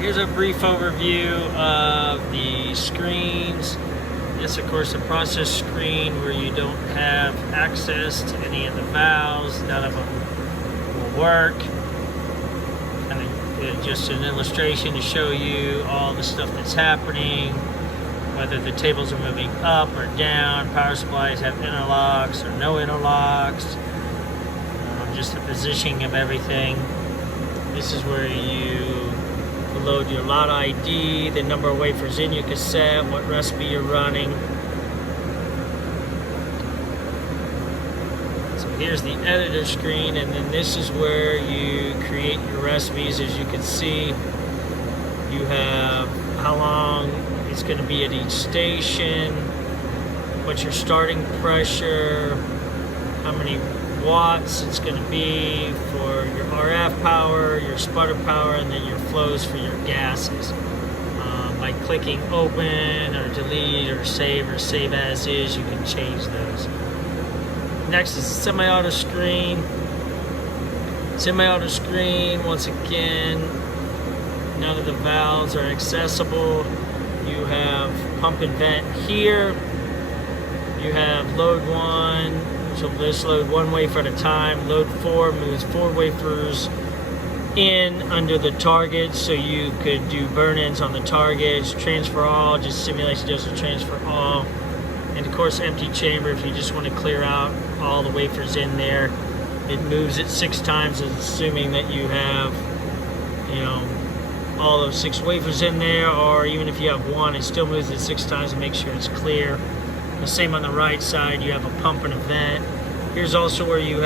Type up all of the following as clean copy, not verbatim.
Here's a brief overview of the screens. This, of course, a process screen where you don't have access to any of the valves. None of them will work. And just an illustration to show you all the stuff that's happening, whether the tables are moving up or down. Power supplies have interlocks or no interlocks. Just the positioning of everything. This is where you load your lot ID, the number of wafers in your cassette, what recipe you're running. So here's the editor screen, and then this is where you create your recipes. As you can see, you have how long it's going to be at each station, what's your starting pressure, how many watts it's going to be for your RF power, your sputter power, and then your flows for your gases. By clicking open or delete or save as is, you can change those. Next is the semi-auto screen. Semi-auto screen, once again, none of the valves are accessible. You have pump and vent here. You have load 1. So this load 1 wafer at a time. Load 4 moves 4 wafers in under the target, so you could do burn-ins on the targets. Transfer all, just simulation does the transfer all. And of course, empty chamber, if you just want to clear out all the wafers in there. It moves it 6 times, assuming that you have, all those 6 wafers in there, or even if you have 1, it still moves it 6 times to make sure it's clear. The same on the right side, you have a pump and a vent. Here's also where you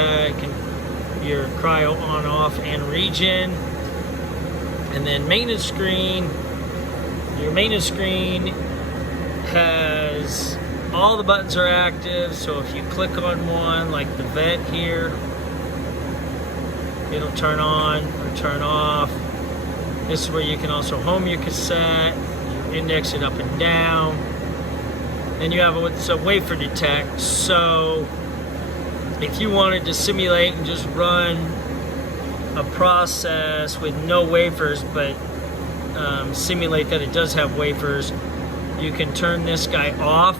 your cryo on, off, and regen. And then maintenance screen. Your maintenance screen has all the buttons are active, so if you click on one, like the vent here, it'll turn on or turn off. This is where you can also home your cassette, you index it up and down. Then you have what's a wafer detect. So if you wanted to simulate and just run a process with no wafers, but simulate that it does have wafers, you can turn this guy off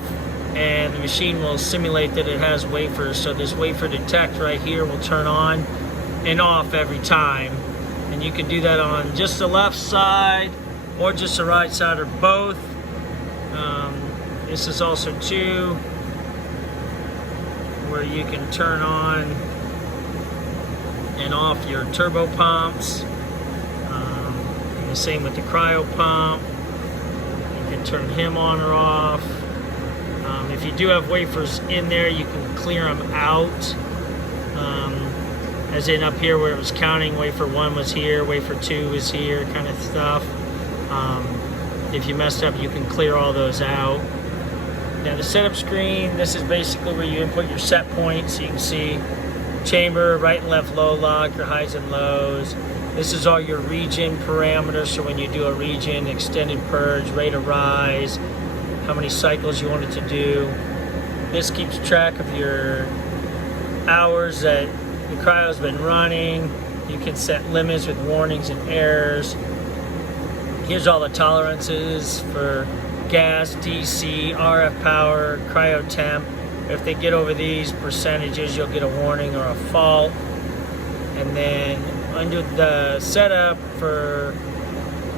and the machine will simulate that it has wafers. So this wafer detect right here will turn on and off every time. And you can do that on just the left side or just the right side, or both. This is also too where you can turn on and off your turbo pumps. And the same with the cryo pump. You can turn him on or off. If you do have wafers in there, you can clear them out. As in up here where it was counting, wafer 1 was here, wafer 2 was here, kind of stuff. If you messed up, you can clear all those out. Now the setup screen, this is basically where you input your set points. You can see chamber, right and left low lock, your highs and lows. This is all your regen parameters, so when you do a regen, extended purge, rate of rise, how many cycles you want it to do. This keeps track of your hours that the cryo's been running. You can set limits with warnings and errors. Here's all the tolerances for gas, DC, RF power, cryo temp. If they get over these percentages, you'll get a warning or a fault. And then under the setup for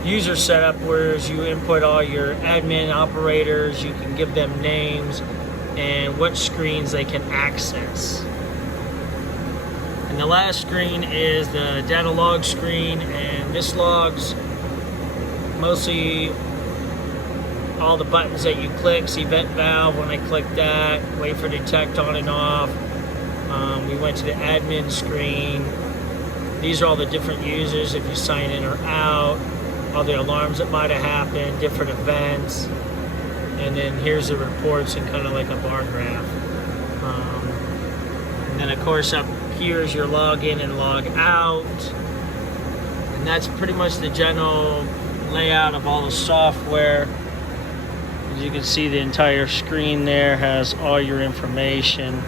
user setup, whereas you input all your admin operators, you can give them names and what screens they can access. And the last screen is the data log screen, and this logs mostly all the buttons that you click. See vent valve, when I click that, wafer detect on and off. We went to the admin screen. These are all the different users if you sign in or out, all the alarms that might have happened, different events. And then here's the reports in kind of like a bar graph. And then of course up here is your log in and log out. And that's pretty much the general layout of all the software. As you can see, the entire screen there has all your information.